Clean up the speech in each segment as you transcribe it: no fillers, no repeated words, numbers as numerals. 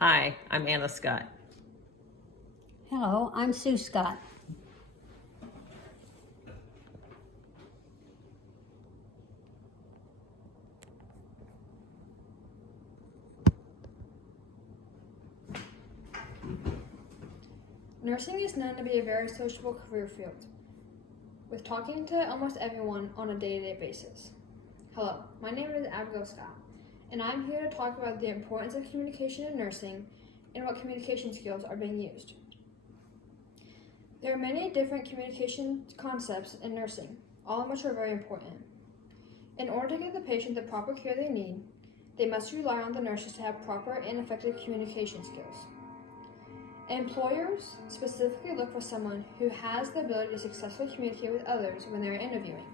Hi, I'm Anna Scott. Hello, I'm Sue Scott. Nursing is known to be a very sociable career field, with talking to almost everyone on a day-to-day basis. Hello, my name is Abigail Scott, and I'm here to talk about the importance of communication in nursing and what communication skills are being used. There are many different communication concepts in nursing, all of which are very important. In order to give the patient the proper care they need, they must rely on the nurses to have proper and effective communication skills. Employers specifically look for someone who has the ability to successfully communicate with others when they are interviewing.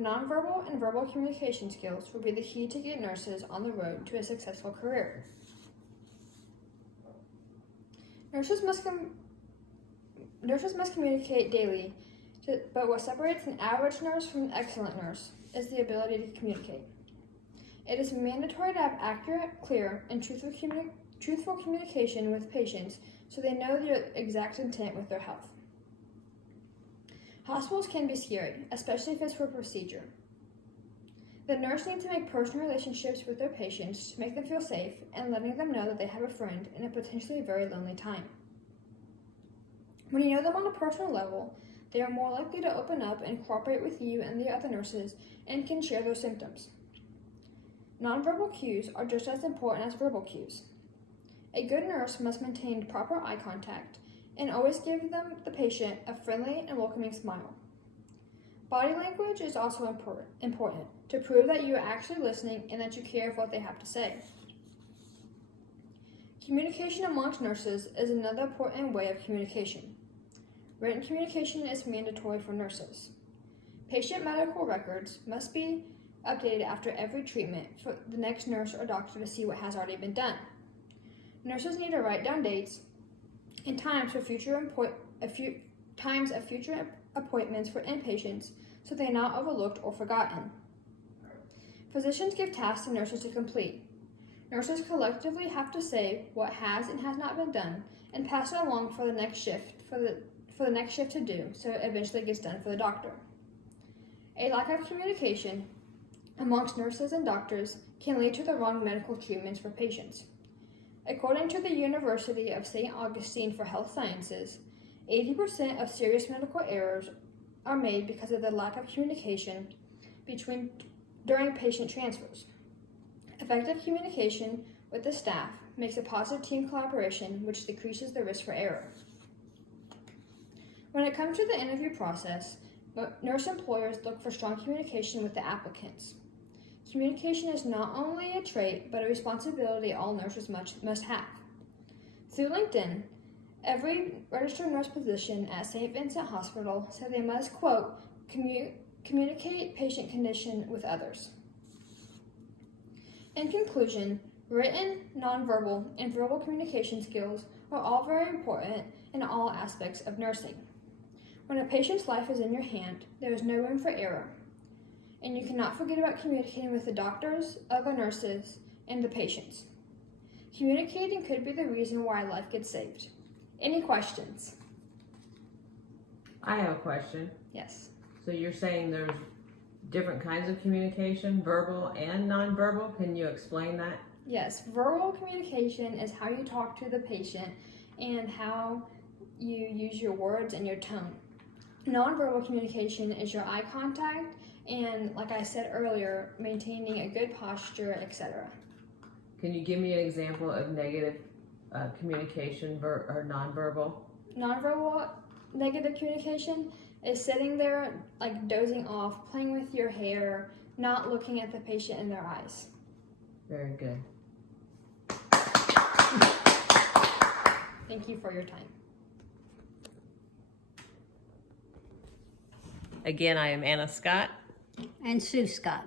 Nonverbal and verbal communication skills will be the key to get nurses on the road to a successful career. Nurses must communicate daily, but what separates an average nurse from an excellent nurse is the ability to communicate. It is mandatory to have accurate, clear, and truthful communication with patients so they know their exact intent with their health. Hospitals can be scary, especially if it's for a procedure. The nurse needs to make personal relationships with their patients to make them feel safe and letting them know that they have a friend in a potentially very lonely time. When you know them on a personal level, they are more likely to open up and cooperate with you and the other nurses and can share their symptoms. Nonverbal cues are just as important as verbal cues. A good nurse must maintain proper eye contact and always give the patient a friendly and welcoming smile. Body language is also important to prove that you are actually listening and that you care for what they have to say. Communication amongst nurses is another important way of communication. Written communication is mandatory for nurses. Patient medical records must be updated after every treatment for the next nurse or doctor to see what has already been done. Nurses need to write down dates and times of future appointments for inpatients so they are not overlooked or forgotten. Physicians give tasks to nurses to complete. Nurses collectively have to say what has and has not been done and pass it along for the next shift to do so it eventually gets done for the doctor. A lack of communication amongst nurses and doctors can lead to the wrong medical treatments for patients. According to the University of St. Augustine for Health Sciences, 80% of serious medical errors are made because of the lack of communication during patient transfers. Effective communication with the staff makes a positive team collaboration, which decreases the risk for error. When it comes to the interview process, nurse employers look for strong communication with the applicants. Communication is not only a trait, but a responsibility all nurses must have. Through LinkedIn, every registered nurse position at St. Vincent Hospital said they must, quote, communicate patient condition with others. In conclusion, written, nonverbal, and verbal communication skills are all very important in all aspects of nursing. When a patient's life is in your hand, there is no room for error. And you cannot forget about communicating with the doctors, other nurses, and the patients. Communicating could be the reason why life gets saved. Any questions? I have a question. Yes. So you're saying there's different kinds of communication, verbal and nonverbal? Can you explain that? Yes, verbal communication is how you talk to the patient and how you use your words and your tone. Nonverbal communication is your eye contact and, like I said earlier, maintaining a good posture, etc. Can you give me an example of negative communication or nonverbal? Nonverbal negative communication is sitting there like dozing off, playing with your hair, not looking at the patient in their eyes. Very good. Thank you for your time. Again, I am Anna Scott. And Sue Scott.